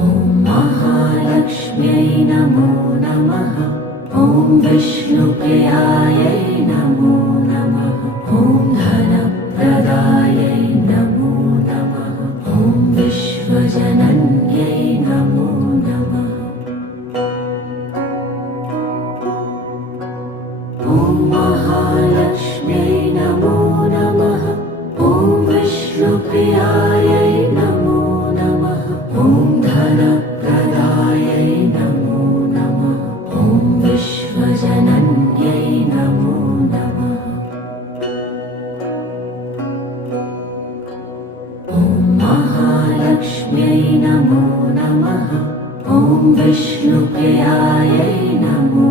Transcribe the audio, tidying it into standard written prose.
ॐ महालक्ष्म्यै नमो नमः। ॐ विष्णुप्रियायै नमो नमः। ॐ धनप्रदायै नमो नमः। ॐ विश्वजनन्यै नमो नमः। ॐ महालक्ष्म्यै नमो नमः। ॐ विष्णुप्रियायै नमो नमः। ॐ धनप्रदायै नमो नमः। ॐ विश्वजनन्यै नमो नमः। ॐ महालक्ष्म्यै नमो नमः। ॐ विष्णुप्रियायै नमो